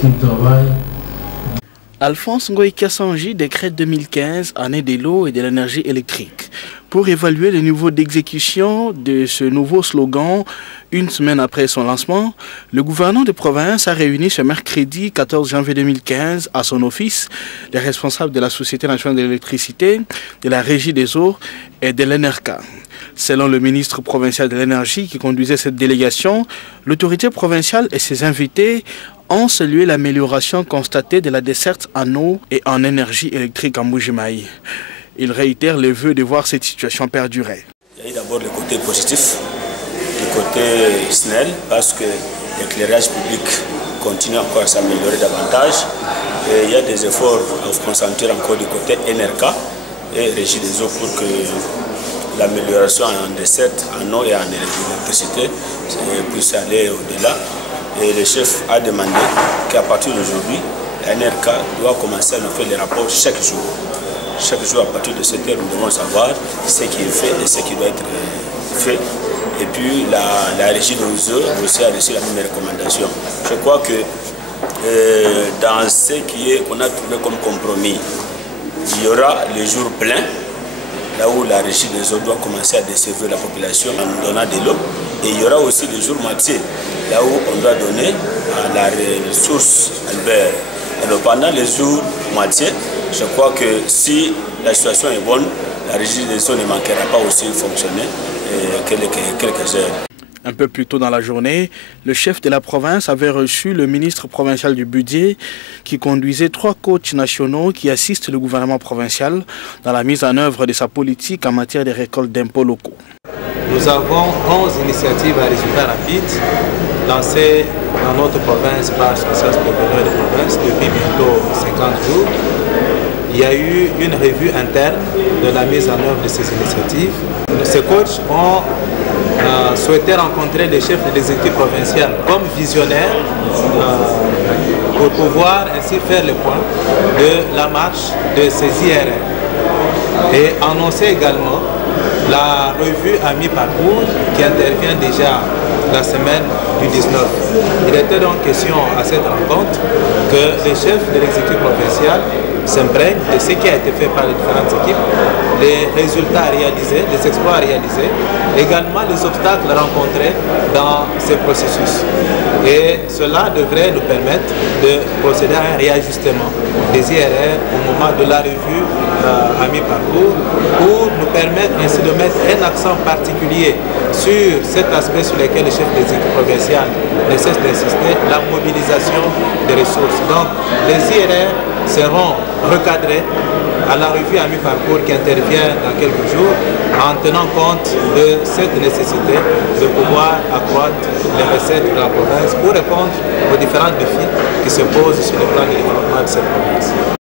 qui travaillent. Alphonse Ngoï Kassanji décrète 2015 année de l'eau et de l'énergie électrique. Pour évaluer le niveau d'exécution de ce nouveau slogan, une semaine après son lancement, le gouvernement de province a réuni ce mercredi 14 janvier 2015 à son office les responsables de la Société nationale de l'électricité, de la Régie des eaux et de l'ENERCA. Selon le ministre provincial de l'énergie qui conduisait cette délégation, l'autorité provinciale et ses invités ont salué l'amélioration constatée de la desserte en eau et en énergie électrique en Mbuji-Mayi. Il réitère le vœu de voir cette situation perdurer. Il y a eu d'abord le côté positif, le côté SNEL, parce que l'éclairage public continue encore à s'améliorer davantage. Et il y a des efforts à concentrer encore du côté NRK et Régie des eaux pour que l'amélioration en desserte, en eau et en électricité puisse aller au-delà. Et le chef a demandé qu'à partir d'aujourd'hui, la NRK doit commencer à nous faire les rapports chaque jour. Chaque jour, à partir de cette heure, nous devons savoir ce qui est fait et ce qui doit être fait. Et puis, la Régie des eaux aussi a reçu la même recommandation. Je crois que dans ce qu'on a trouvé comme compromis, il y aura les jours pleins, là où la Régie des eaux doit commencer à desservir la population en donnant de l'eau. Et il y aura aussi les jours moitiés, là où on doit donner à la ressource Albert. Alors pendant les jours moitiés, je crois que si la situation est bonne, la Régie des eaux ne manquera pas aussi de fonctionner quelques heures. Un peu plus tôt dans la journée, le chef de la province avait reçu le ministre provincial du budget qui conduisait 3 coachs nationaux qui assistent le gouvernement provincial dans la mise en œuvre de sa politique en matière de récolte d'impôts locaux. Nous avons 11 initiatives à résultats rapides lancées dans notre province par son service gouverneur de province depuis bientôt 50 jours. Il y a eu une revue interne de la mise en œuvre de ces initiatives. Ces coachs ont souhaité rencontrer les chefs de l'exécutif provincial comme visionnaires pour pouvoir ainsi faire le point de la marche de ces IRR et annoncer également la revue à mi-parcours qui intervient déjà la semaine du 19. Il était donc question à cette rencontre que les chefs de l'exécutif provincial s'imprègnent de ce qui a été fait par les différentes équipes, les résultats réalisés, les exploits réalisés, également les obstacles rencontrés dans ces processus. Et cela devrait nous permettre de procéder à un réajustement des IRR au moment de la revue à mi-parcours pour nous permettre ainsi de mettre un accent particulier sur cet aspect sur lequel le chef des équipes provinciales ne cesse d'insister, la mobilisation des ressources. Donc les IRR seront recadrés à la revue à mi-parcours qui intervient dans quelques jours en tenant compte de cette nécessité de pouvoir accroître les recettes de la province pour répondre aux différents défis qui se posent sur le plan du développement de cette province.